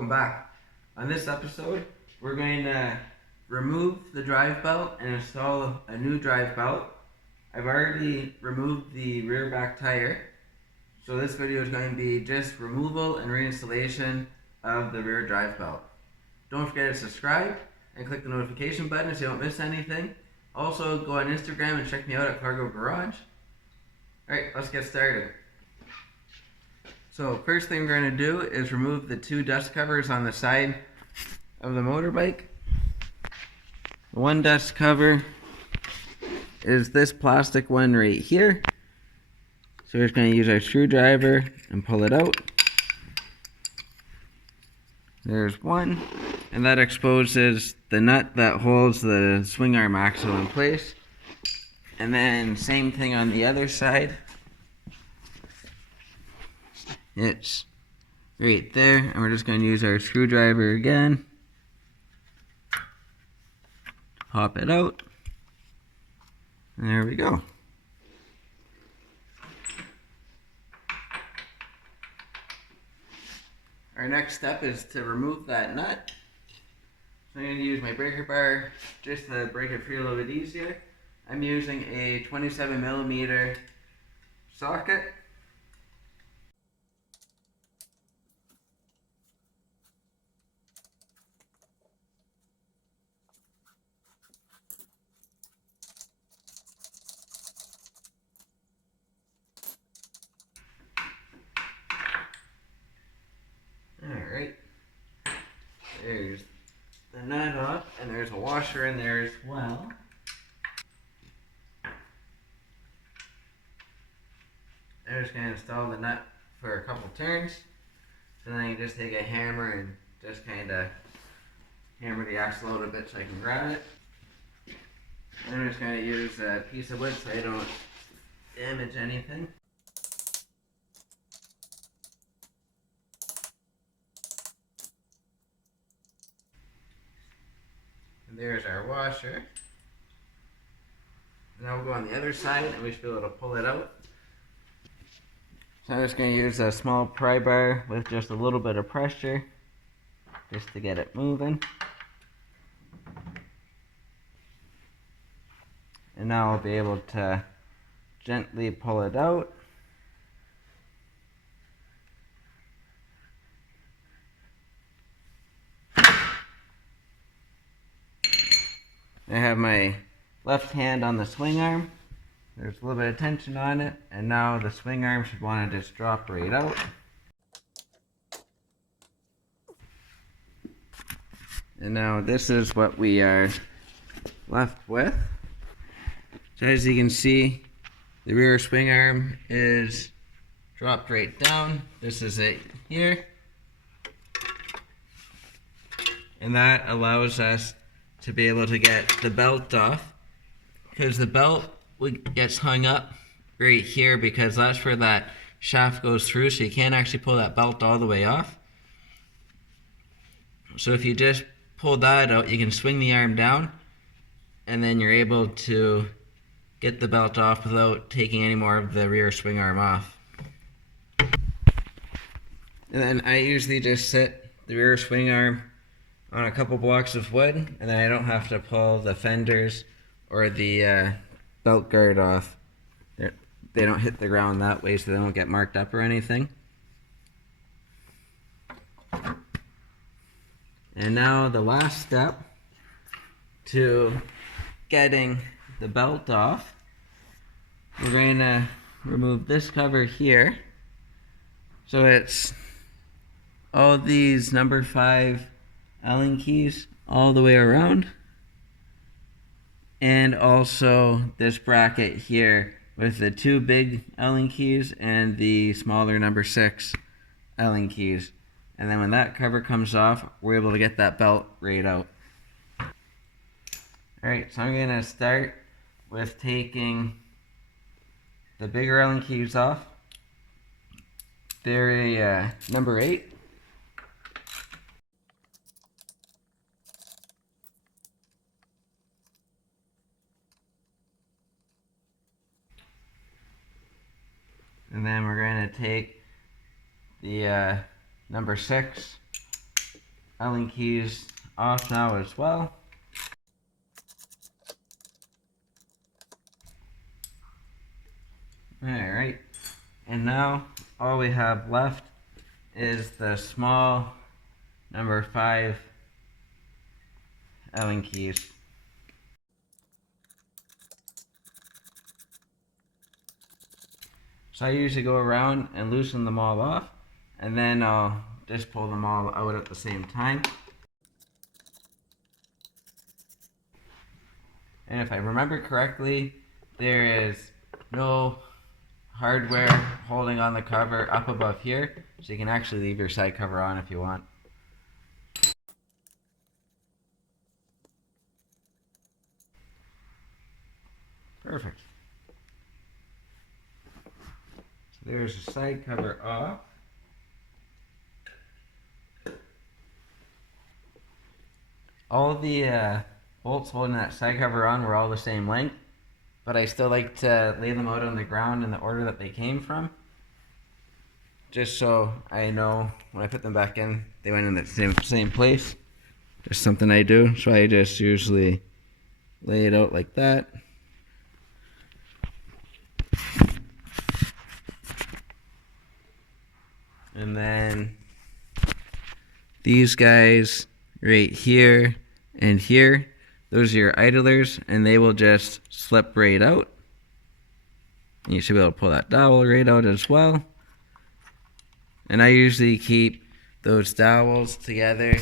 welcome back. On this episode, we're going to remove the drive belt and install a new drive belt. I've already removed the rear back tire, so this video is going to be just removal and reinstallation of the rear drive belt. Don't forget to subscribe and click the notification button so you don't miss anything. Also, go on Instagram and check me out at Clargo Garage. Alright, let's get started. So first thing we're going to do is remove the two dust covers on the side of the motorbike. One dust cover is this plastic one right here. So we're just going to use our screwdriver and pull it out. There's one, and that exposes the nut that holds the swing arm axle in place. And then same thing on the other side. It's right there, and we're just going to use our screwdriver again to pop it out. And there we go. Our next step is to remove that nut. So I'm going to use my breaker bar just to break it free a little bit easier. I'm using a 27mm socket. Alright, there's the nut off, and there's a washer in there as well. I'm just going to install the nut for a couple turns. So then you just take a hammer and just kind of hammer the axle a little bit so I can grab it. And I'm just going to use a piece of wood so I don't damage anything. And there's our washer. Now we'll go on the other side and we should be able to pull it out. So I'm just going to use a small pry bar with just a little bit of pressure just to get it moving. And now I'll be able to gently pull it out. I have my left hand on the swing arm. There's a little bit of tension on it, and now the swing arm should want to just drop right out. And now this is what we are left with. So as you can see, the rear swing arm is dropped right down. This is it here. And that allows us to be able to get the belt off, because the belt gets hung up right here because that's where that shaft goes through, so you can't actually pull that belt all the way off. So if you just pull that out, you can swing the arm down and then you're able to get the belt off without taking any more of the rear swing arm off. And then I usually just set the rear swing arm on a couple blocks of wood, and then I don't have to pull the fenders or the belt guard off. They don't hit the ground that way, so they don't get marked up or anything. And now the last step to getting the belt off, we're going to remove this cover here. So it's all these number 5 Allen keys all the way around, and also this bracket here with the 2 big Allen keys and the smaller number 6 Allen keys. And then when that cover comes off, we're able to get that belt right out. Alright, so I'm going to start with taking the bigger Allen keys off. They're a number 8. And then we're going to take the number 6 Allen keys off now as well. Alright, and now all we have left is the small number 5 Allen keys. So I usually go around and loosen them all off, and then I'll just pull them all out at the same time. And if I remember correctly, there is no hardware holding on the cover up above here, so you can actually leave your side cover on if you want. Perfect. So there's the side cover off. All the bolts holding that side cover on were all the same length, but I still like to lay them out on the ground in the order that they came from, just so I know when I put them back in, they went in the same place. Just something I do, so I just usually lay it out like that. And then these guys right here and here, those are your idlers, and they will just slip right out. You should be able to pull that dowel right out as well. And I usually keep those dowels together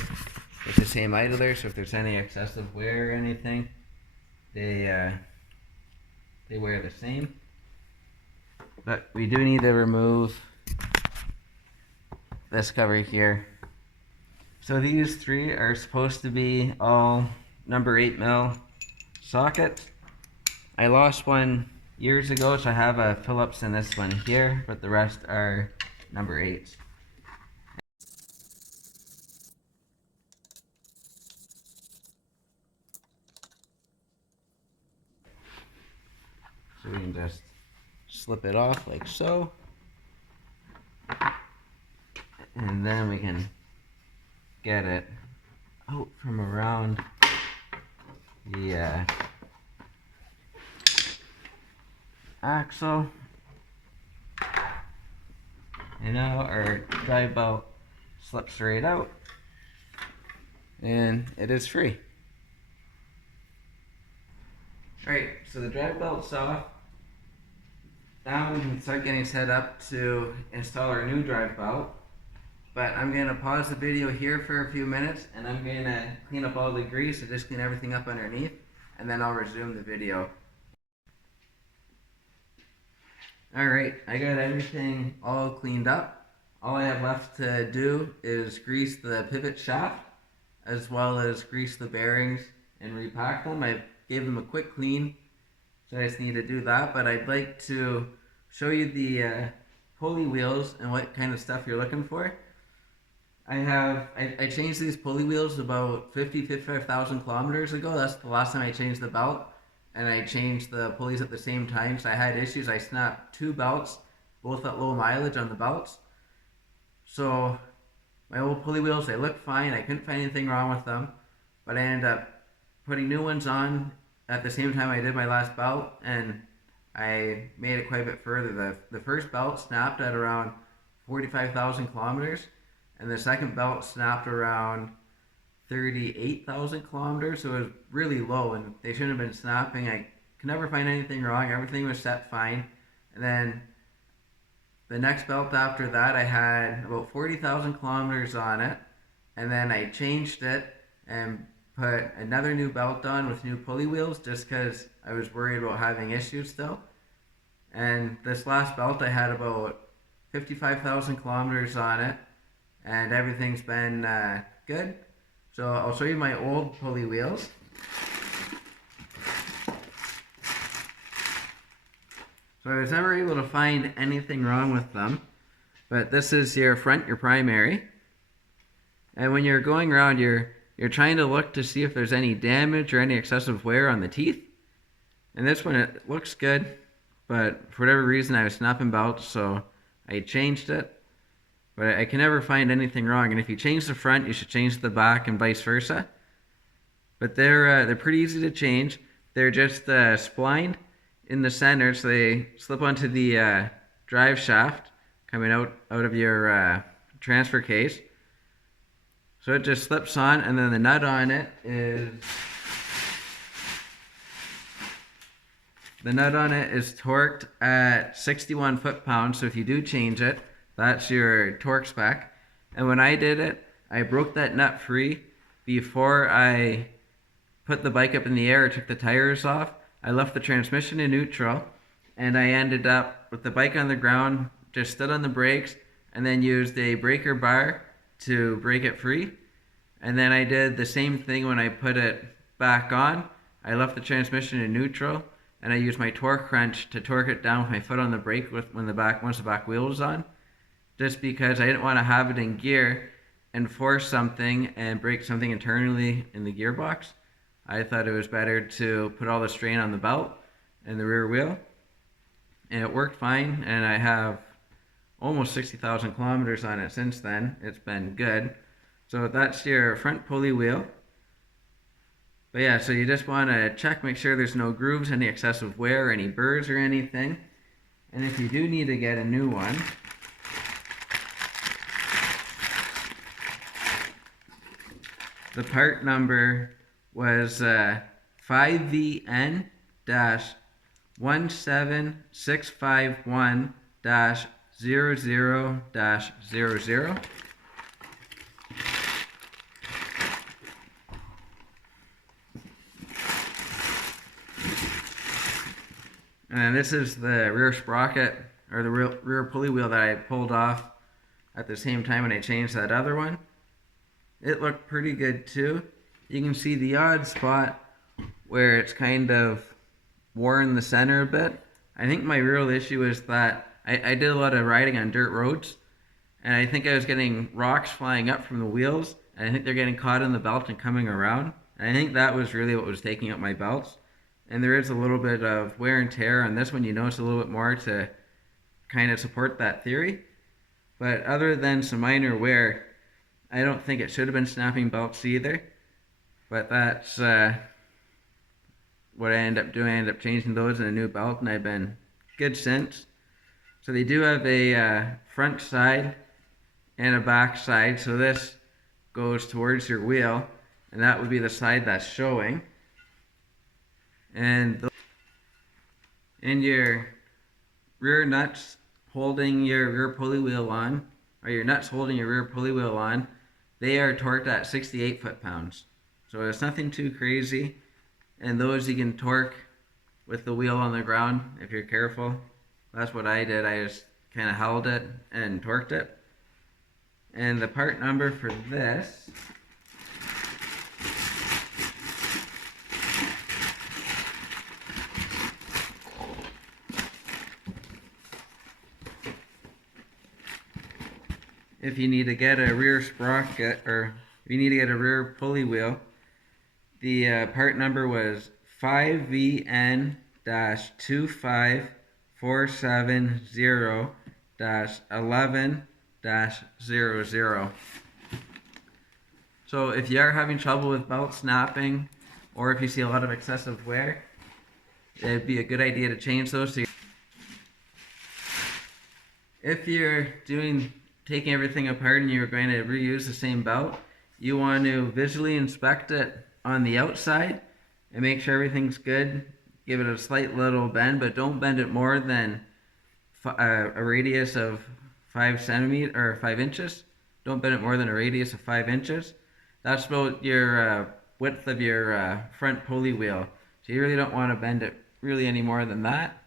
with the same idler, so if there's any excessive wear or anything, they wear the same. But we do need to remove this cover here. So these three are supposed to be all number 8mm sockets. I lost one years ago, so I have a Phillips in this one here, but the rest are number 8s. So we can just slip it off like so. And then we can get it out from around the axle. And now our drive belt slips right out, and it is free. Alright, so the drive belt's off. Now we can start getting set up to install our new drive belt. But I'm going to pause the video here for a few minutes, and I'm going to clean up all the grease and just clean everything up underneath, and then I'll resume the video. Alright, I got everything all cleaned up. All I have left to do is grease the pivot shaft, as well as grease the bearings and repack them. I gave them a quick clean, so I just need to do that. But I'd like to show you the pulley wheels and what kind of stuff you're looking for. I changed these pulley wheels about 55,000 kilometers ago. That's the last time I changed the belt. And I changed the pulleys at the same time, so I had issues. I snapped 2 belts, both at low mileage on the belts. So my old pulley wheels, they look fine. I couldn't find anything wrong with them. But I ended up putting new ones on at the same time I did my last belt, and I made it quite a bit further. The first belt snapped at around 45,000 kilometers. And the second belt snapped around 38,000 kilometers, so it was really low, and they shouldn't have been snapping. I could never find anything wrong. Everything was set fine. And then the next belt after that, I had about 40,000 kilometers on it, and then I changed it and put another new belt on with new pulley wheels, just because I was worried about having issues still. And this last belt, I had about 55,000 kilometers on it, and everything's been good. So I'll show you my old pulley wheels. So I was never able to find anything wrong with them, but this is your front, your primary. And when you're going around, you're trying to look to see if there's any damage or any excessive wear on the teeth. And this one, it looks good, but for whatever reason I was snapping belts, so I changed it. but I can never find anything wrong. And if you change the front, you should change the back and vice versa. But they're pretty easy to change. They're just splined in the center, so they slip onto the drive shaft coming out of your transfer case. So it just slips on, and then the nut on it is torqued at 61 foot-pounds. So if you do change it, that's your torque spec. And when I did it, I broke that nut free before I put the bike up in the air or took the tires off. I left the transmission in neutral, and I ended up with the bike on the ground, just stood on the brakes, and then used a breaker bar to break it free. And then I did the same thing when I put it back on. I left the transmission in neutral, and I used my torque wrench to torque it down with my foot on the brake once the back wheel was on, just because I didn't want to have it in gear and force something and break something internally in the gearbox. I thought it was better to put all the strain on the belt and the rear wheel, and it worked fine, and I have almost 60,000 kilometers on it since then. It's been good. So that's your front pulley wheel. But yeah, so you just want to check, make sure there's no grooves, any excessive wear, any burrs or anything. And if you do need to get a new one, the part number was 5VN-17651-00-00. And this is the rear sprocket, or the rear pulley wheel that I pulled off at the same time when I changed that other one. It looked pretty good too. You can see the odd spot where it's kind of worn the center a bit. I think my real issue is that I did a lot of riding on dirt roads, and I think I was getting rocks flying up from the wheels, and I think they're getting caught in the belt and coming around. And I think that was really what was taking up my belts. And there is a little bit of wear and tear on this one. You notice a little bit more to kind of support that theory. But other than some minor wear, I don't think it should have been snapping belts either. But that's what I ended up doing. I ended up changing those in a new belt, and I've been good since. So they do have a front side and a back side. So this goes towards your wheel, and that would be the side that's showing. And your rear nuts holding your rear pulley wheel on, or your nuts holding your rear pulley wheel on, they are torqued at 68 foot-pounds. So it's nothing too crazy. And those you can torque with the wheel on the ground if you're careful. That's what I did. I just kind of held it and torqued it. And the part number for this if you need to get a rear sprocket, or if you need to get a rear pulley wheel, the part number was 5VN-25470-11-00. So if you are having trouble with belt snapping, or if you see a lot of excessive wear, it'd be a good idea to change those. If you're taking everything apart and you're going to reuse the same belt, you want to visually inspect it on the outside and make sure everything's good. Give it a slight little bend, but don't bend it more than a radius of 5 centimeters or 5 inches. Don't bend it more than a radius of 5 inches. That's about your width of your front pulley wheel. So you really don't want to bend it really any more than that.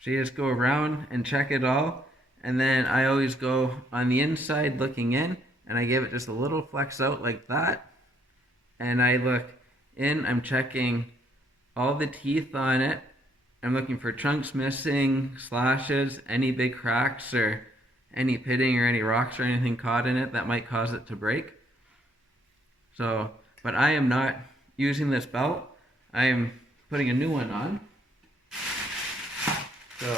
So you just go around and check it all. And then I always go on the inside looking in, and I give it just a little flex out like that. And I look in, I'm checking all the teeth on it. I'm looking for chunks missing, slashes, any big cracks, or any pitting or any rocks or anything caught in it that might cause it to break. So, but I am not using this belt. I am putting a new one on. So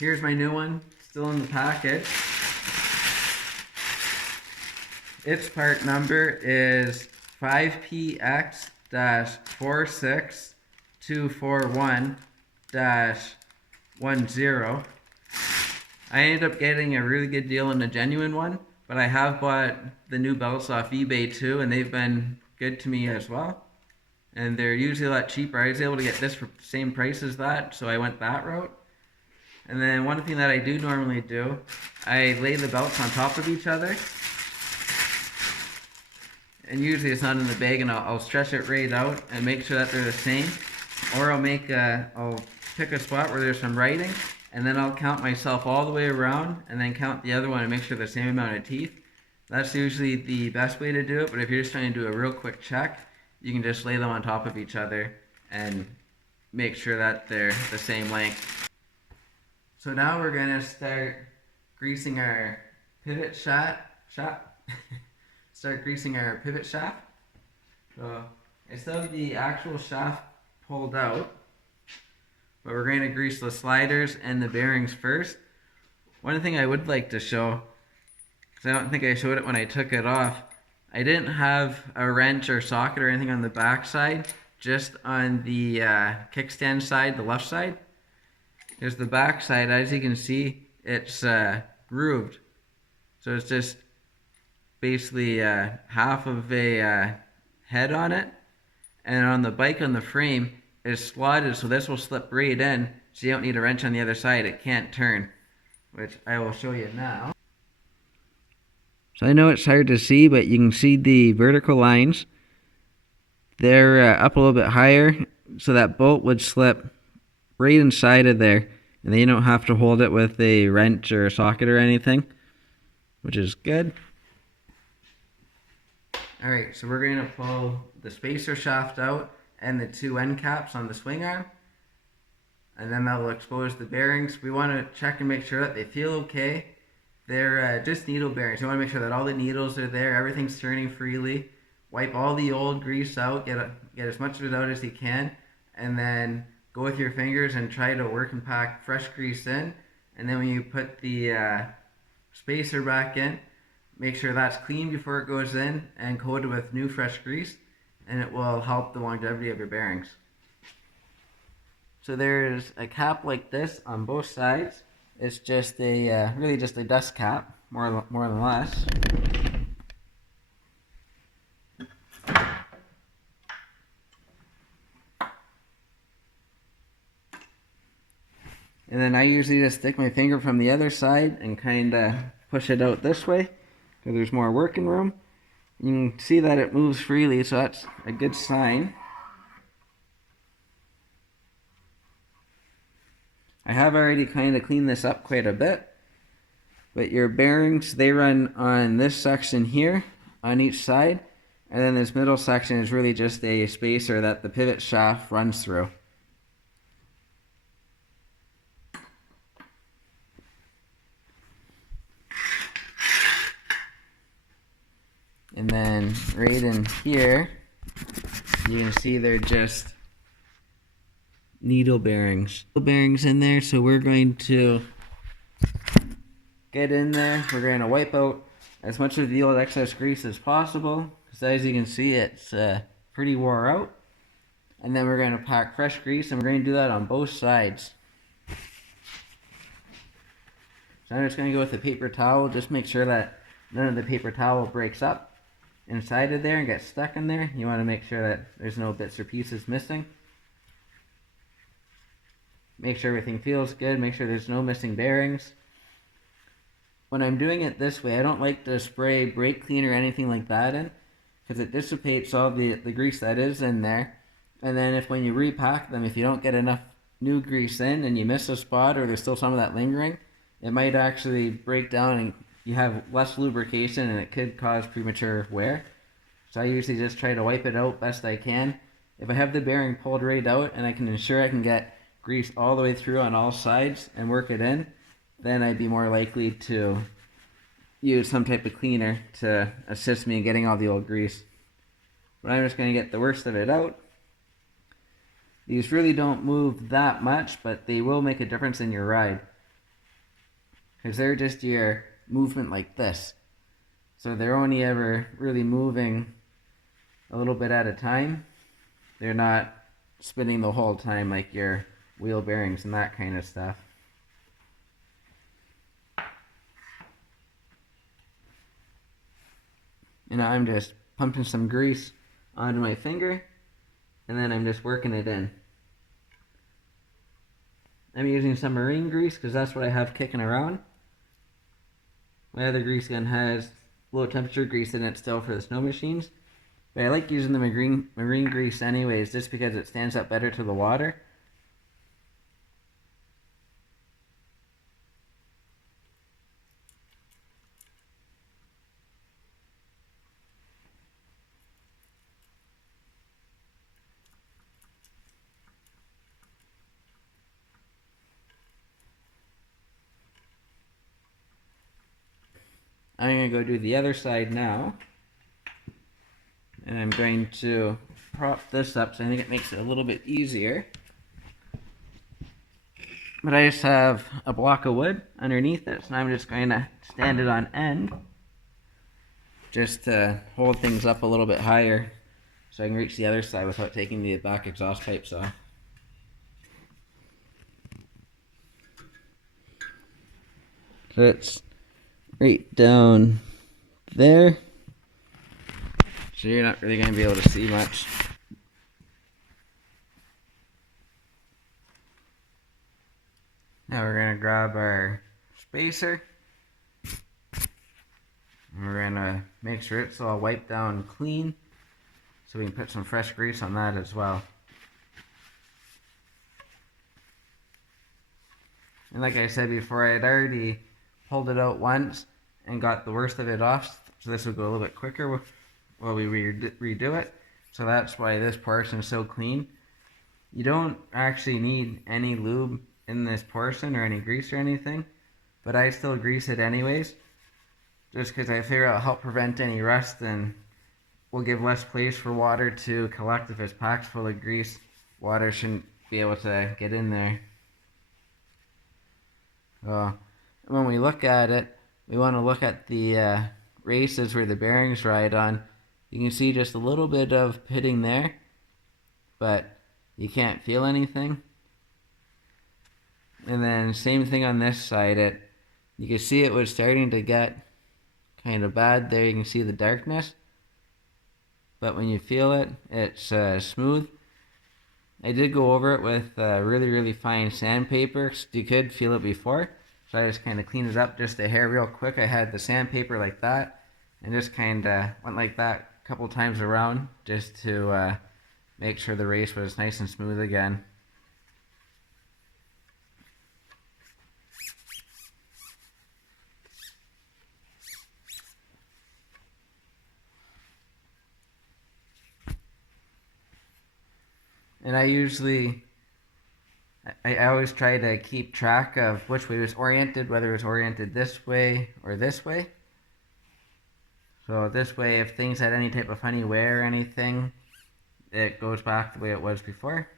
here's my new one, still in the package. Its part number is 5PX-46241-10. I ended up getting a really good deal on a genuine one, but I have bought the new belts off eBay too, and they've been good to me as well. And they're usually a lot cheaper. I was able to get this for the same price as that, so I went that route. And then one thing that I do normally do, I lay the belts on top of each other. And usually it's not in the bag, and I'll stretch it right out and make sure that they're the same. Or I'll pick a spot where there's some writing, and then I'll count myself all the way around, and then count the other one and make sure the same amount of teeth. That's usually the best way to do it, but if you're just trying to do a real quick check, you can just lay them on top of each other and make sure that they're the same length. So now we're gonna start greasing our pivot shaft. Start greasing our pivot shaft. So I still have the actual shaft pulled out, but we're going to grease the sliders and the bearings first. One thing I would like to show, because I don't think I showed it when I took it off, I didn't have a wrench or socket or anything on the back side, just on the kickstand side, the left side. There's the back side, as you can see, it's grooved. So it's just basically half of a head on it, and on the bike on the frame is slotted, so this will slip right in, so you don't need a wrench on the other side. It can't turn, which I will show you now. So I know it's hard to see, but you can see the vertical lines. They're up a little bit higher, so that bolt would slip right inside of there, and then you don't have to hold it with a wrench or a socket or anything, which is good. Alright, so we're going to pull the spacer shaft out and the two end caps on the swing arm, and then that will expose the bearings. We want to check and make sure that they feel okay. They're just needle bearings. You want to make sure that all the needles are there, everything's turning freely. Wipe all the old grease out, get as much of it out as you can, and then go with your fingers and try to work and pack fresh grease in. And then when you put the spacer back in, make sure that's clean before it goes in and coat it with new fresh grease, and it will help the longevity of your bearings. So there's a cap like this on both sides. It's just a really just a dust cap, more than less. And then I usually just stick my finger from the other side and kind of push it out this way, because there's more working room. You can see that it moves freely, so that's a good sign. I have already kind of cleaned this up quite a bit, but your bearings, they run on this section here on each side, and then this middle section is really just a spacer that the pivot shaft runs through. And then right in here, you can see they're just needle bearings. Bearings in there, so we're going to get in there. We're going to wipe out as much of the old excess grease as possible, because as you can see, it's pretty wore out. And then we're going to pack fresh grease, and we're going to do that on both sides. So I'm just going to go with a paper towel. Just make sure that none of the paper towel breaks up inside of there and gets stuck in there. You want to make sure that there's no bits or pieces missing. Make sure everything feels good. Make sure there's no missing bearings. When I'm doing it this way, I don't like to spray brake cleaner or anything like that in, because it dissipates all the grease that is in there. And then when you repack them, if you don't get enough new grease in and you miss a spot, or there's still some of that lingering, it might actually break down and you have less lubrication, and it could cause premature wear. So I usually just try to wipe it out best I can. If I have the bearing pulled right out and I can ensure I can get grease all the way through on all sides and work it in, then I'd be more likely to use some type of cleaner to assist me in getting all the old grease. But I'm just going to get the worst of it out. These really don't move that much, but they will make a difference in your ride, because they're just your movement like this. So they're only ever really moving a little bit at a time. They're not spinning the whole time like your wheel bearings and that kind of stuff. And I'm just pumping some grease onto my finger, and then I'm just working it in. I'm using some marine grease because that's what I have kicking around. My other grease gun has low temperature grease in it still for the snow machines. But I like using the marine grease anyways, just because it stands up better to the water. I'm going to go do the other side now. And I'm going to prop this up so I think it makes it a little bit easier. But I just have a block of wood underneath it, so I'm just going to stand it on end just to hold things up a little bit higher so I can reach the other side without taking the back exhaust pipes off. So it's right down there, so you're not really going to be able to see much. Now we're going to grab our spacer, and we're going to make sure it's all wiped down clean so we can put some fresh grease on that as well. And like I said before, I had already pulled it out once and got the worst of it off, so this will go a little bit quicker while we redo it. So that's why this portion is so clean. You don't actually need any lube in this portion or any grease or anything, but I still grease it anyways, just because I figure it'll help prevent any rust and will give less place for water to collect. If it's packed full of grease, water shouldn't be able to get in there. When we look at it, we want to look at the races where the bearings ride on. You can see just a little bit of pitting there, but you can't feel anything. And then same thing on this side. You can see it was starting to get kind of bad there. You can see the darkness, but when you feel it, it's smooth. I did go over it with really fine sandpaper, so you could feel it before. So I just kind of cleaned it up just a hair real quick. I had the sandpaper like that and just kind of went like that a couple times around just to make sure the race was nice and smooth again. And I always try to keep track of which way it was oriented, whether it was oriented this way or this way. So this way, if things had any type of funny wear or anything, it goes back the way it was before.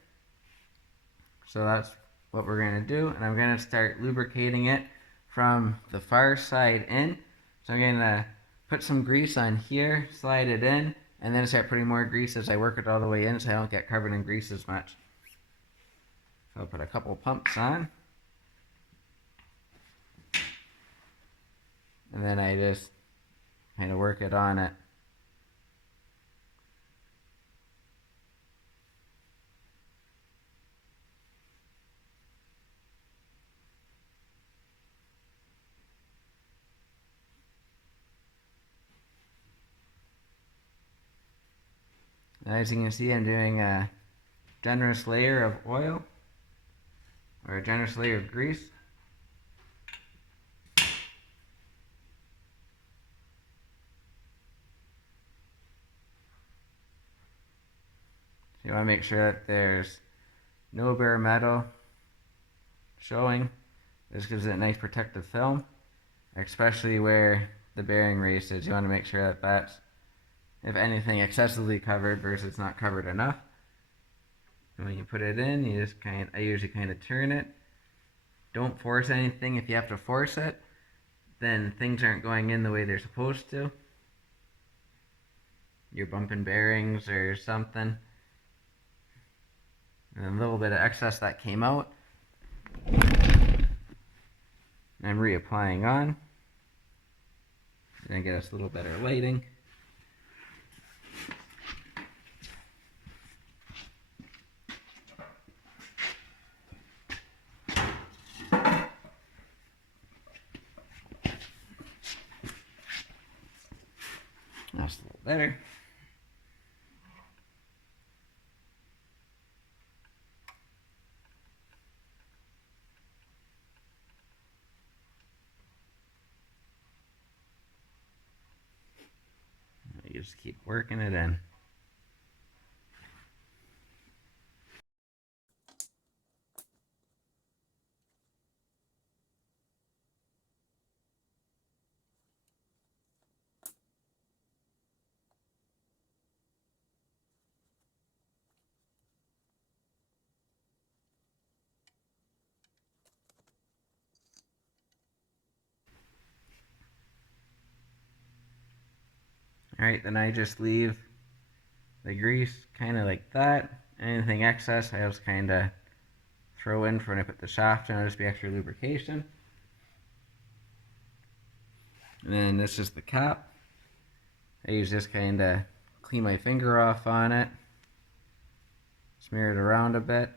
So that's what we're going to do. And I'm going to start lubricating it from the far side in. So I'm going to put some grease on here, slide it in, and then start putting more grease as I work it all the way in so I don't get covered in grease as much. So I'll put a couple pumps on. And then I just kind of work it on it. As you can see, I'm doing a generous layer of oil, or a generous layer of grease. So you want to make sure that there's no bare metal showing. This gives it a nice protective film, especially where the bearing race is. You want to make sure that that's, if anything, excessively covered versus not covered enough. And when you put it in, I usually kind of turn it. Don't force anything. If you have to force it, then things aren't going in the way they're supposed to. you're bumping bearings or something. And a little bit of excess that came out. And I'm reapplying on. Gonna get us a little better lighting. That's a little better. You just keep working it in. Alright, then I just leave the grease kind of like that. Anything excess I just kind of throw in for when I put the shaft in. It'll just be extra lubrication. And then this is the cap. I use this kind of clean my finger off on it, smear it around a bit,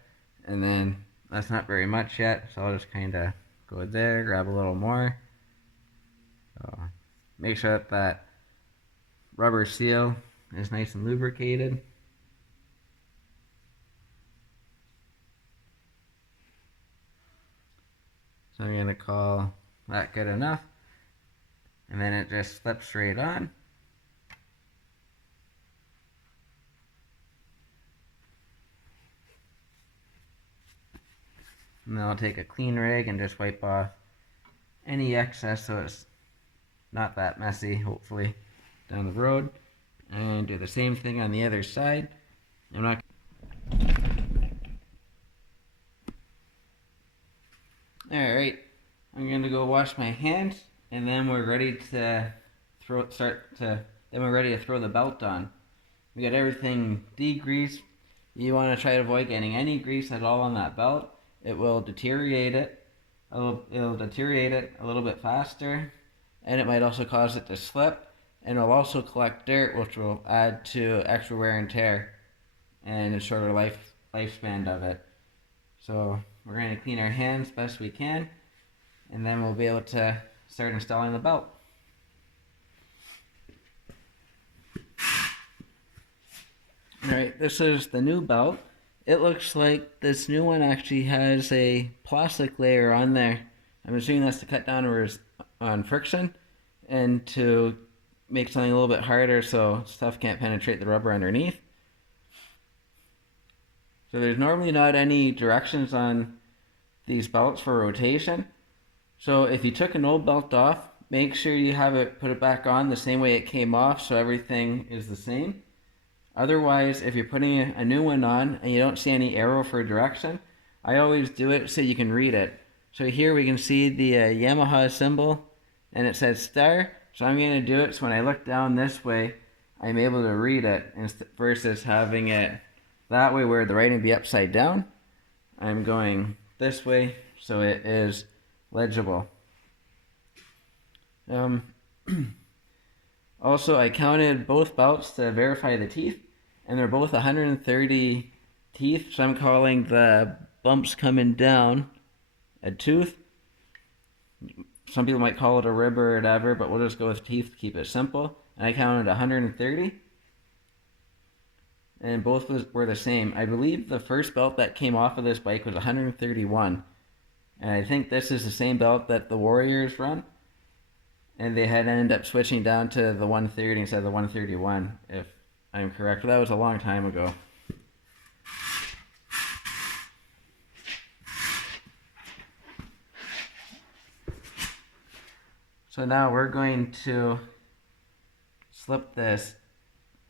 and then that's not very much yet, so I'll just kind of go there, grab a little more. So make sure that that rubber seal is nice and lubricated. So I'm going to call that good enough, and then it just slips right on. And then I'll take a clean rag and just wipe off any excess so it's not that messy, hopefully, down the road. And do the same thing on the other side. I'm not. Alright, I'm gonna go wash my hands, and then we're ready to throw the belt on. We got everything degreased. You want to try to avoid getting any grease at all on that belt. It will deteriorate it. It'll deteriorate it a little bit faster, and it might also cause it to slip, and it'll also collect dirt, which will add to extra wear and tear and a shorter lifespan of it. So we're going to clean our hands best we can, and then we'll be able to start installing the belt. Alright, this is the new belt. It looks like this new one actually has a plastic layer on there. I'm assuming that's to cut down on friction and to make something a little bit harder so stuff can't penetrate the rubber underneath. So there's normally not any directions on these belts for rotation. So if you took an old belt off, make sure you put it back on the same way it came off so everything is the same. Otherwise, if you're putting a new one on and you don't see any arrow for direction, I always do it so you can read it. So here we can see the Yamaha symbol, and it says star. So I'm going to do it so when I look down this way, I'm able to read it versus having it that way where the writing would be upside down. I'm going this way so it is legible. Also, I counted both belts to verify the teeth, and they're both 130 teeth, so I'm calling the bumps coming down a tooth. Some people might call it a rib or whatever, but we'll just go with teeth to keep it simple. And I counted 130, and both were the same. I believe the first belt that came off of this bike was 131, and I think this is the same belt that the Warriors run. And they had ended up switching down to the 130 instead of the 131, if I'm correct. But that was a long time ago. So now we're going to slip this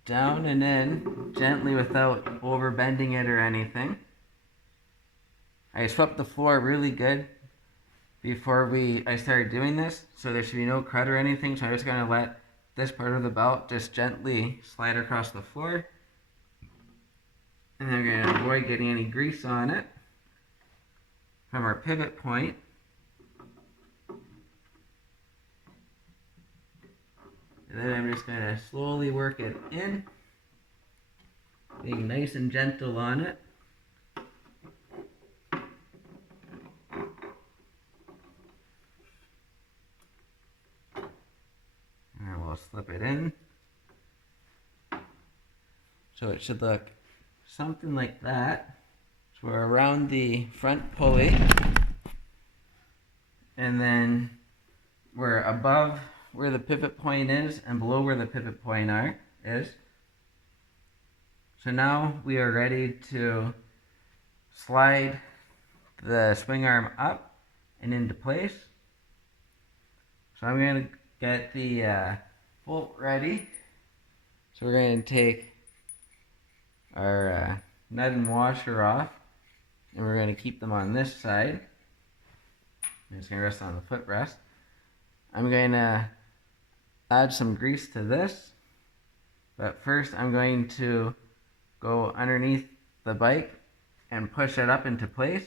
down and in gently without over bending it or anything. I swept the floor really good before I started doing this, so there should be no crud or anything, so I'm just going to let this part of the belt, just gently slide across the floor. And then we're going to avoid getting any grease on it from our pivot point. And then I'm just going to slowly work it in, being nice and gentle on it. And we'll slip it in. So it should look something like that. So we're around the front pulley. And then we're above where the pivot point is and below where the pivot point is. So now we are ready to slide the swing arm up and into place. So I'm going to get the bolt ready. So we're going to take our nut and washer off, and we're going to keep them on this side. I'm just going to rest on the footrest. I'm going to add some grease to this, but first I'm going to go underneath the bike and push it up into place.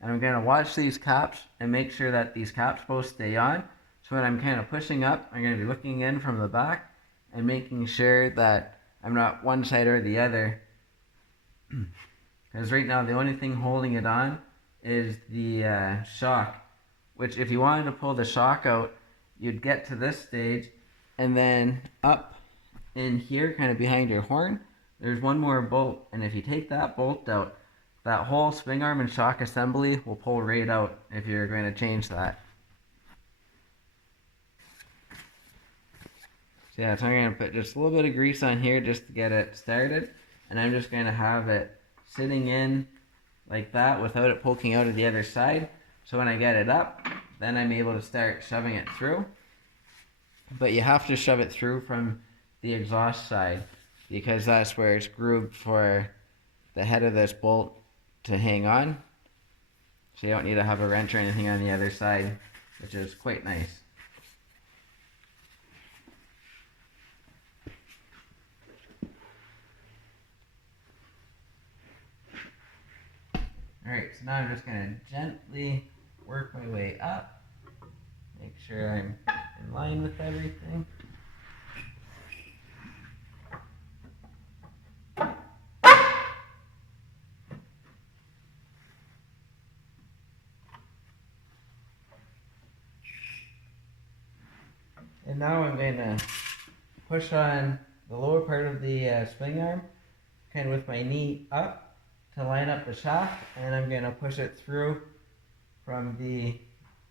And I'm going to watch these caps and make sure that these caps both stay on. So when I'm kind of pushing up, I'm going to be looking in from the back and making sure that I'm not one side or the other. Because right now the only thing holding it on is the shock, which if you wanted to pull the shock out, you'd get to this stage and then up in here, kind of behind your horn, there's one more bolt, and if you take that bolt out, that whole swing arm and shock assembly will pull right out if you're going to change that. So yeah, so I'm going to put just a little bit of grease on here just to get it started, and I'm just going to have it sitting in like that without it poking out of the other side. So when I get it up, then I'm able to start shoving it through. But you have to shove it through from the exhaust side because that's where it's grooved for the head of this bolt to hang on. So you don't need to have a wrench or anything on the other side, which is quite nice. Alright, so now I'm just going to gently work my way up, make sure I'm in line with everything. And now I'm going to push on the lower part of the swing arm, kind of with my knee up to line up the shaft, and I'm going to push it through from the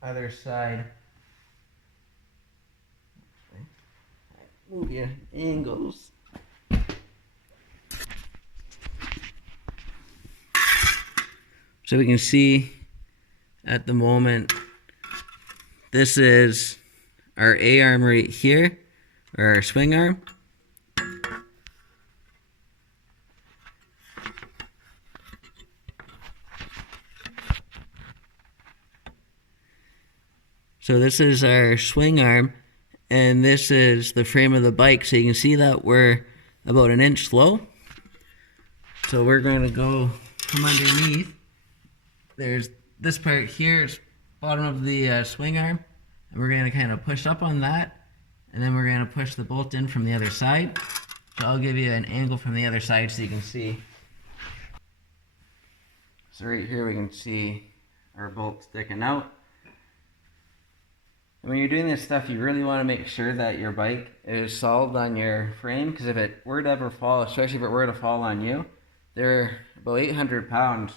other side. Move your angles. So we can see at the moment, this is our A-arm right here, or our swing arm. So this is our swing arm, and this is the frame of the bike. So you can see that we're about an inch low. So we're going to go from underneath. There's this part here, is bottom of the swing arm, and we're going to kind of push up on that, and then we're going to push the bolt in from the other side. So I'll give you an angle from the other side so you can see. So right here we can see our bolt sticking out. And when you're doing this stuff, you really want to make sure that your bike is solid on your frame, because if it were to ever fall, especially if it were to fall on you, they're about 800 pounds,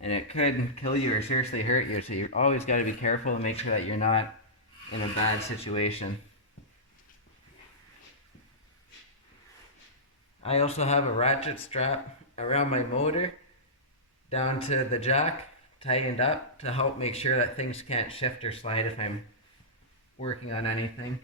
and it could kill you or seriously hurt you. So you've always got to be careful and make sure that you're not in a bad situation. I also have a ratchet strap around my motor down to the jack, tightened up to help make sure that things can't shift or slide if I'm working on anything.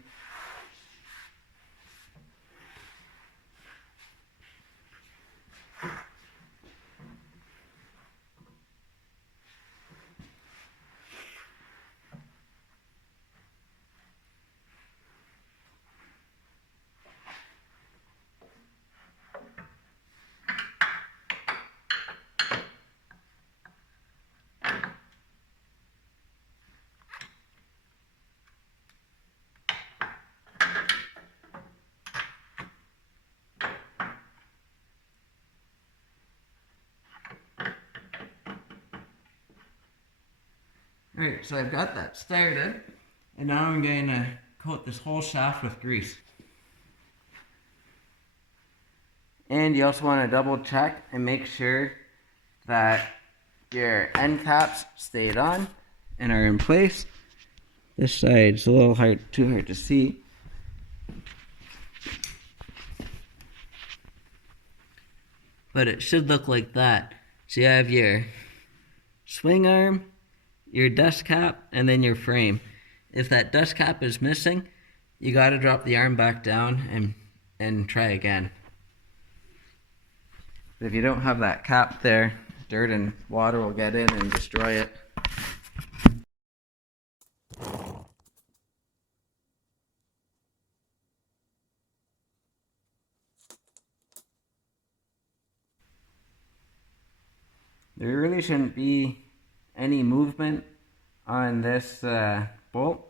Alright, so I've got that started, and now I'm going to coat this whole shaft with grease. And you also want to double check and make sure that your end caps stayed on and are in place. This side's a little too hard to see. But it should look like that. So you have your swing arm, your dust cap, and then your frame. If that dust cap is missing, you got to drop the arm back down and try again. If you don't have that cap there, dirt and water will get in and destroy it. There really shouldn't be any movement on this bolt.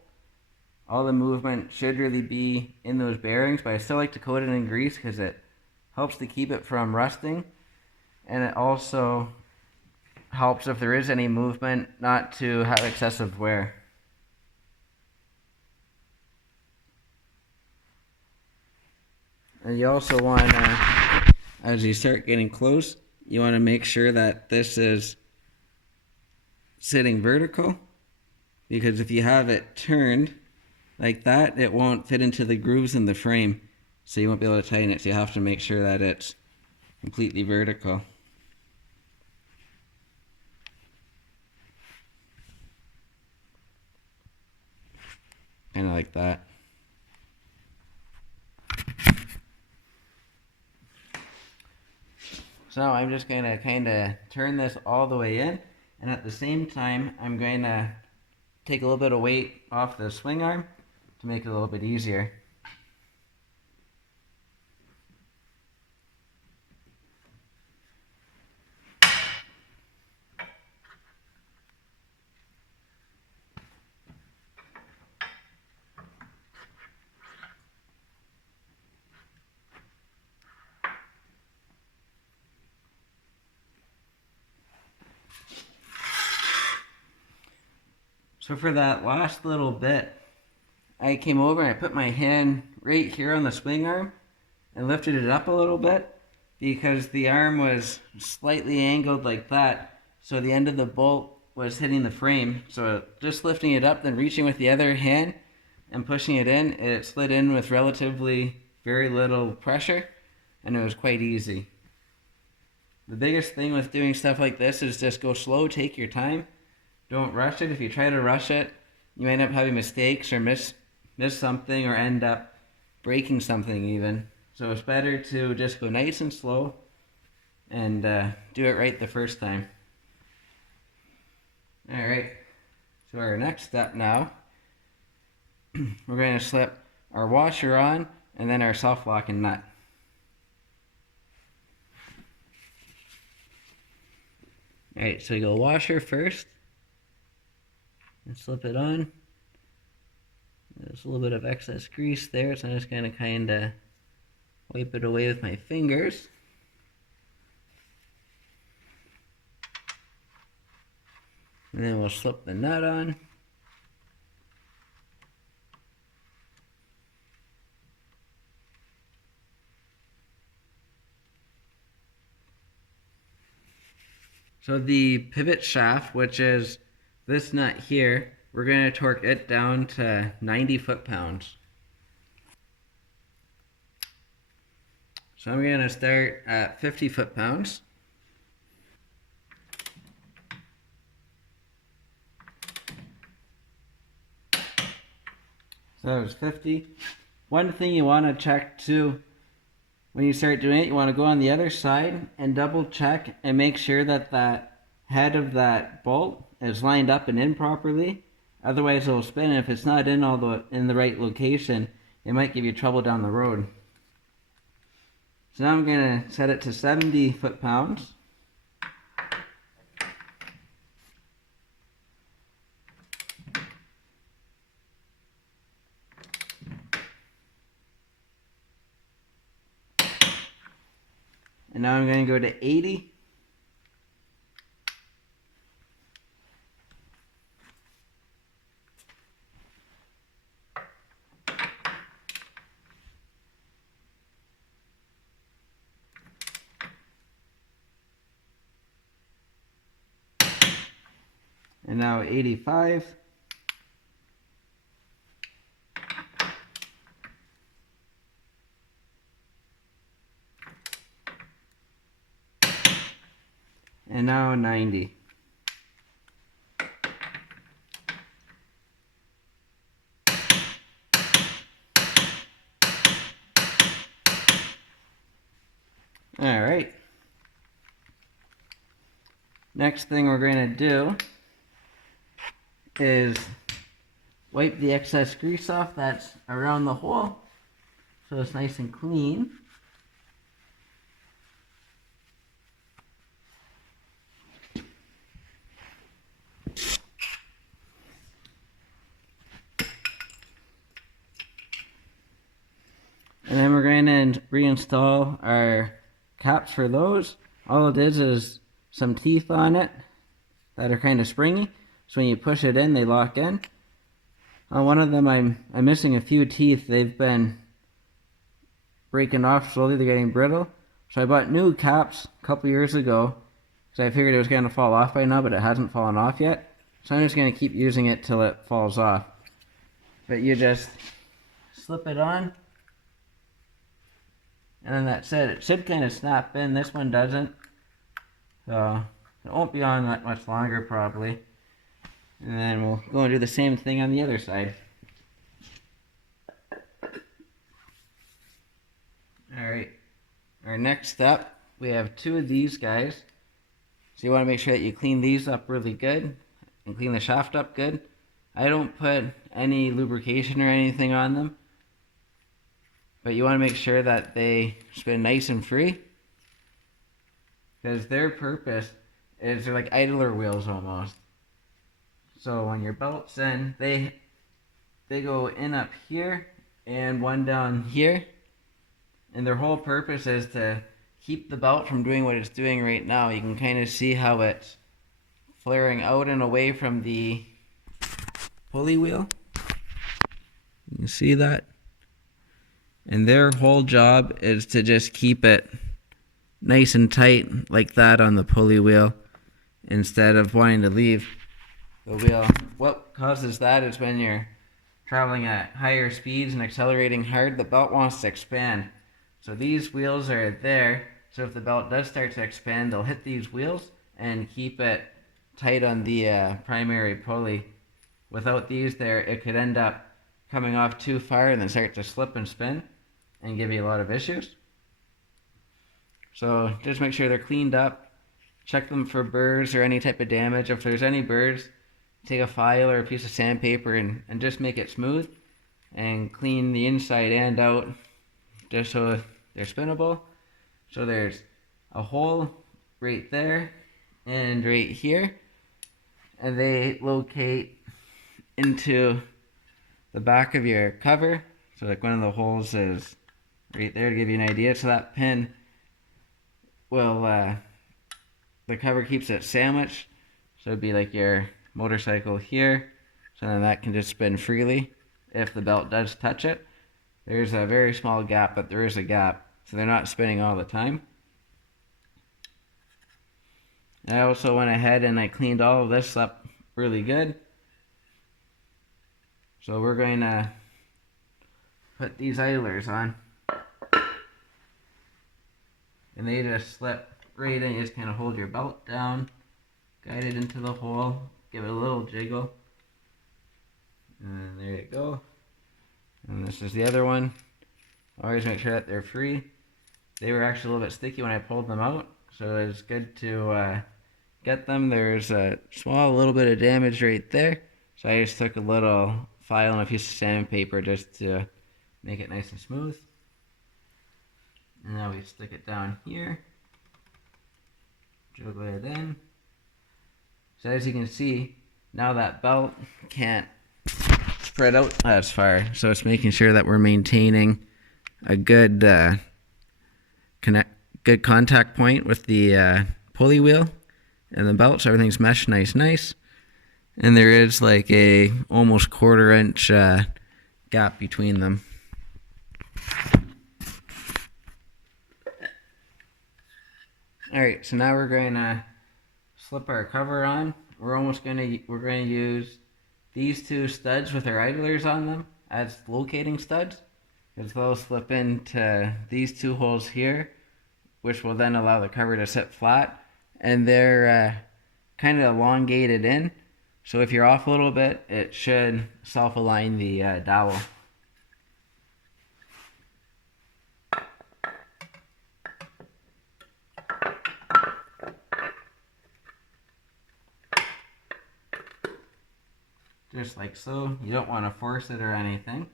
All the movement should really be in those bearings, but I still like to coat it in grease because it helps to keep it from rusting, and it also helps if there is any movement not to have excessive wear. And you also want to, as you start getting close, you want to make sure that this is sitting vertical, because if you have it turned like that, it won't fit into the grooves in the frame, so you won't be able to tighten it. So you have to make sure that it's completely vertical. Kind of like that. So now I'm just going to kind of turn this all the way in, and at the same time I'm going to take a little bit of weight off the swing arm to make it a little bit easier. So for that last little bit, I came over and I put my hand right here on the swing arm and lifted it up a little bit because the arm was slightly angled like that, so the end of the bolt was hitting the frame. So just lifting it up, then reaching with the other hand and pushing it in, it slid in with relatively very little pressure, and it was quite easy. The biggest thing with doing stuff like this is just go slow, take your time. Don't rush it. If you try to rush it, you end up having mistakes or miss something or end up breaking something even. So it's better to just go nice and slow and do it right the first time. Alright, so our next step now, we're going to slip our washer on and then our self-locking nut. Alright, so you go washer first. And slip it on. There's a little bit of excess grease there, so I'm just going to kind of wipe it away with my fingers. And then we'll slip the nut on. So the pivot shaft, which is this nut here, we're going to torque it down to 90 foot-pounds. So I'm going to start at 50 foot-pounds. So that was 50. One thing you want to check too, when you start doing it, you want to go on the other side and double check and make sure that that head of that bolt is lined up and in properly. Otherwise it'll spin, and if it's not in the right location, it might give you trouble down the road. So now I'm going to set it to 70 foot-pounds. And now I'm going to go to 80. and now 85. And now 90. All right. Next thing we're going to do is wipe the excess grease off that's around the hole so it's nice and clean. And then we're going to reinstall our caps for those. All it is some teeth on it that are kind of springy. So when you push it in, they lock in. On one of them, I'm missing a few teeth. They've been breaking off slowly. They're getting brittle. So I bought new caps a couple years ago because I figured it was going to fall off by now, but it hasn't fallen off yet. So I'm just going to keep using it till it falls off. But you just slip it on. And then that's it. It should kind of snap in. This one doesn't. So it won't be on that much longer probably. And then we'll go and do the same thing on the other side. Alright. Our next step, we have two of these guys. So you want to make sure that you clean these up really good. And clean the shaft up good. I don't put any lubrication or anything on them. But you want to make sure that they spin nice and free. Because their purpose is they're like idler wheels almost. So when your belt's in, they go in up here and one down here. And their whole purpose is to keep the belt from doing what it's doing right now. You can kind of see how it's flaring out and away from the pulley wheel. You can see that. And their whole job is to just keep it nice and tight like that on the pulley wheel instead of wanting to leave the wheel. What causes that is when you're traveling at higher speeds and accelerating hard, the belt wants to expand. So these wheels are there, so if the belt does start to expand, they'll hit these wheels and keep it tight on the primary pulley. Without these there, it could end up coming off too far and then start to slip and spin and give you a lot of issues. So just make sure they're cleaned up. Check them for burrs or any type of damage. If there's any burrs, take a file or a piece of sandpaper and just make it smooth and clean the inside and out just so they're spinnable. So there's a hole right there and right here, and they locate into the back of your cover. So like one of the holes is right there to give you an idea. So that pin will, the cover keeps it sandwiched. So it'd be like your motorcycle here. So then that can just spin freely if the belt does touch it. There's a very small gap, but there is a gap. So they're not spinning all the time. I also went ahead and I cleaned all of this up really good. So we're going to put these idlers on. And they just slip right in. You just kind of hold your belt down, guide it into the hole, give it a little jiggle. And there you go. And this is the other one. Always make sure that they're free. They were actually a little bit sticky when I pulled them out, so it's good to get them. There's a small little bit of damage right there, so I just took a little file and a piece of sandpaper just to make it nice and smooth. And now we stick it down here, jiggle it in. So as you can see, now that belt can't spread out as far, so it's making sure that we're maintaining a good good contact point with the pulley wheel and the belt, so everything's meshed nice. And there is like a almost 1/4 inch gap between them. Alright, so now we're going to slip our cover on we're gonna use these two studs with our idlers on them as locating studs, because they'll slip into these two holes here, which will then allow the cover to sit flat, and they're kind of elongated in. So if you're off a little bit, it should self-align the dowel. Just like so. You don't want to force it or anything.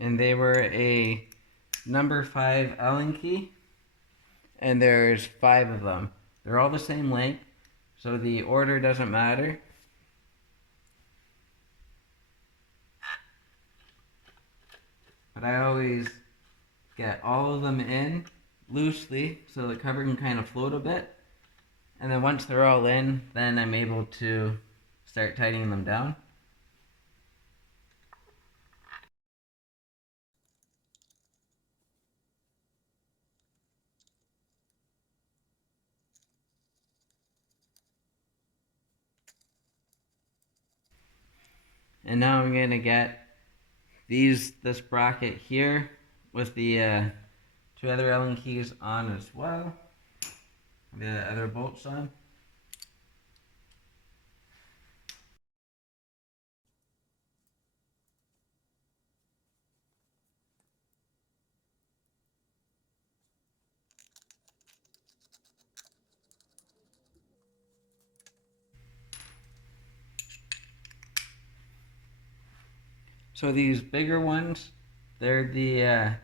And they were a number 5 Allen key, and there's 5 of them. They're all the same length, so the order doesn't matter. But I always get all of them in loosely so the cover can kind of float a bit. And then once they're all in, then I'm able to start tightening them down. And now I'm going to get this bracket here with the 2 other Allen keys on as well. The other bolts on. So these bigger ones, they're the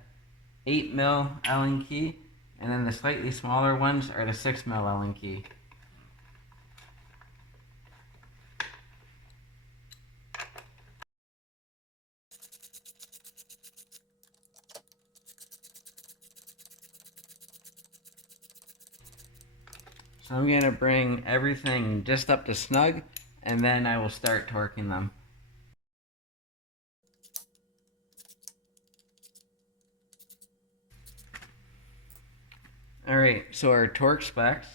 8 mil Allen key, and then the slightly smaller ones are the 6 mil Allen key. So I'm going to bring everything just up to snug, and then I will start torquing them. Alright, so our torque specs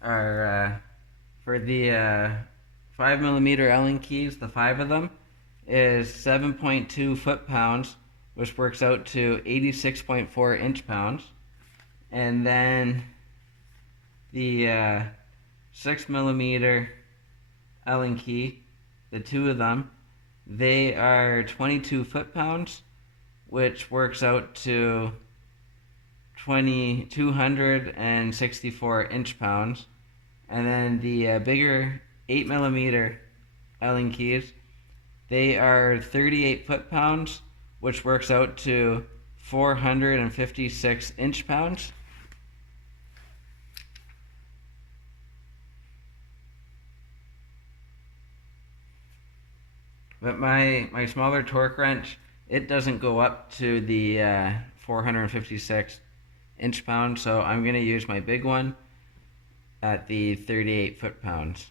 are for the 5mm Allen keys, the 5 of them, is 7.2 foot-pounds, which works out to 86.4 inch-pounds. And then the 6mm Allen key, the 2 of them, they are 22 foot-pounds, which works out to 264 inch-pounds. And then the bigger 8mm Allen keys, they are 38 foot-pounds, which works out to 456 inch-pounds. But my smaller torque wrench, it doesn't go up to the 456 inch-pounds, so I'm going to use my big one at the 38 foot-pounds.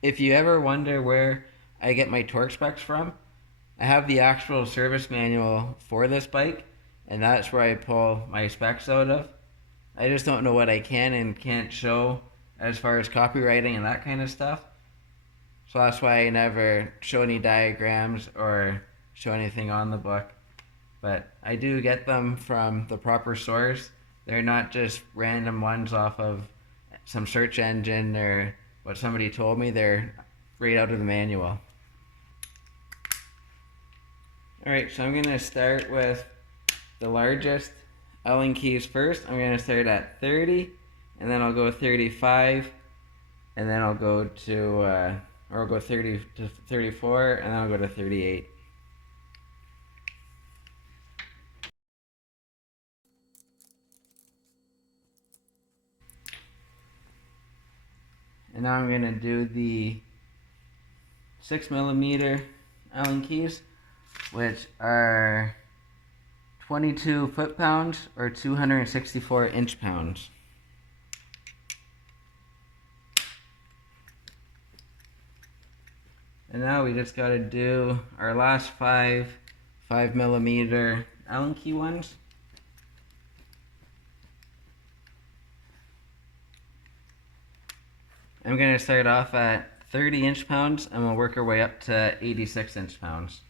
If you ever wonder where I get my torque specs from, I have the actual service manual for this bike, and that's where I pull my specs out of. I just don't know what I can and can't show as far as copywriting and that kind of stuff. So that's why I never show any diagrams or show anything on the book. But I do get them from the proper source. They're not just random ones off of some search engine or what somebody told me. They're right out of the manual. Alright, so I'm going to start with the largest Allen keys first. I'm going to start at 30, and then I'll go 35, and then I'll go to, or I'll go 30 to 34, and then I'll go to 38. And now I'm going to do the 6mm Allen keys, which are 22 foot-pounds or 264 inch-pounds. And now we just got to do our last 5mm Allen key ones. I'm going to start off at 30 inch-pounds and we'll work our way up to 86 inch-pounds.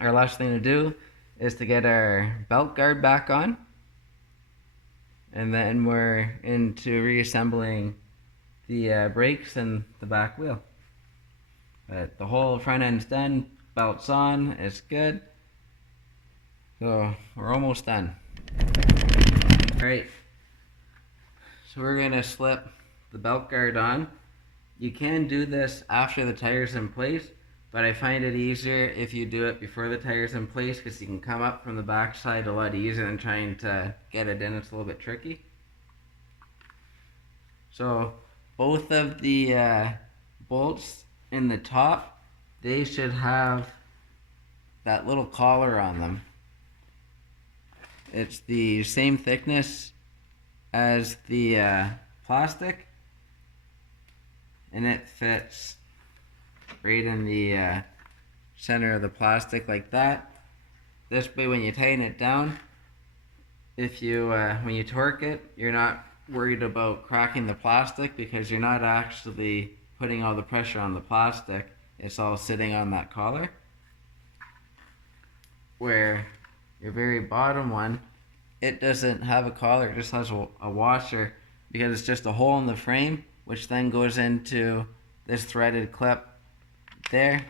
Our last thing to do is to get our belt guard back on. And then we're into reassembling the brakes and the back wheel. But the whole front end's done, belt's on, it's good. So we're almost done. Alright, so we're going to slip the belt guard on. You can do this after the tire's in place, but I find it easier if you do it before the tire's in place because you can come up from the back side a lot easier than trying to get it in. It's a little bit tricky. So both of the bolts in the top, they should have that little collar on them. It's the same thickness as the plastic, and it fits right in the center of the plastic like that. This way when you tighten it down, if you when you torque it, you're not worried about cracking the plastic because you're not actually putting all the pressure on the plastic. It's all sitting on that collar. Where your very bottom one, it doesn't have a collar, it just has a washer because it's just a hole in the frame, which then goes into this threaded clip there,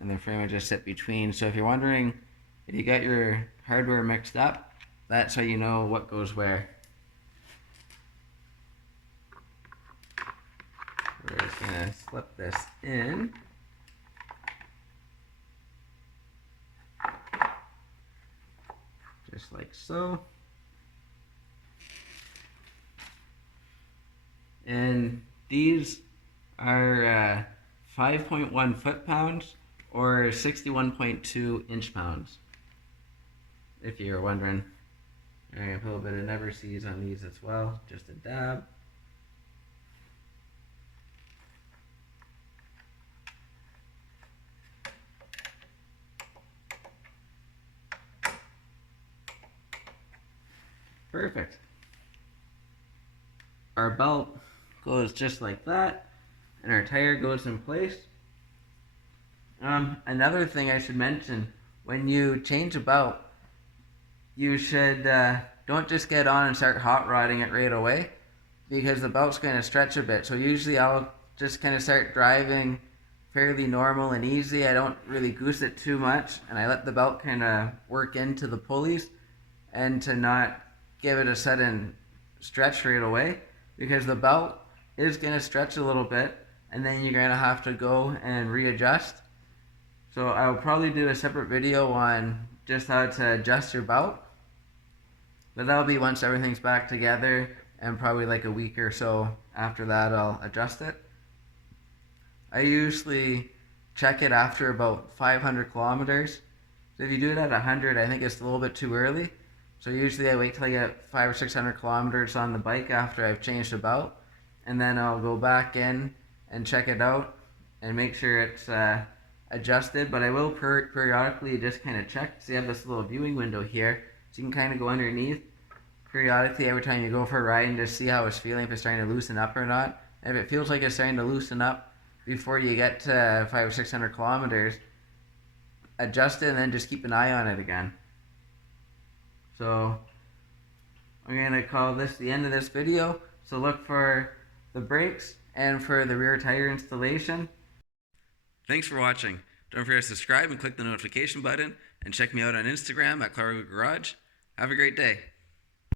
and the frame will just sit between. So if you're wondering if you got your hardware mixed up, that's how you know what goes where. We're just gonna slip this in. Just like so. And these are 5.1 foot-pounds or 61.2 inch-pounds, if you're wondering. I'm going to put a little bit of Never Seas on these as well, just a dab. Perfect. Our belt goes just like that, and our tire goes in place. Another thing I should mention, when you change a belt, you should don't just get on and start hot rodding it right away, because the belt's going to stretch a bit. So usually I'll just kind of start driving fairly normal and easy. I don't really goose it too much, and I let the belt kind of work into the pulleys and to not give it a sudden stretch right away, because the belt is going to stretch a little bit and then you're going to have to go and readjust. So I'll probably do a separate video on just how to adjust your belt, but that'll be once everything's back together, and probably like a week or so after that I'll adjust it. I usually check it after about 500 kilometers. So if you do it at 100, I think it's a little bit too early. So usually I wait till I get 500 or 600 kilometers on the bike after I've changed the belt, and then I'll go back in and check it out and make sure it's adjusted. But I will periodically just kind of check. So you have this little viewing window here, so you can kind of go underneath periodically every time you go for a ride and just see how it's feeling, if it's starting to loosen up or not. And if it feels like it's starting to loosen up before you get to 500 or 600 kilometers, adjust it and then just keep an eye on it again. So I'm going to call this the end of this video. So look for the brakes and for the rear tire installation. Thanks for watching. Don't forget to subscribe and click the notification button, and check me out on Instagram at Clargo Garage. Have a great day.